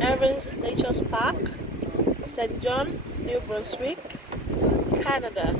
Evans Nature Park, St. John, New Brunswick, Canada.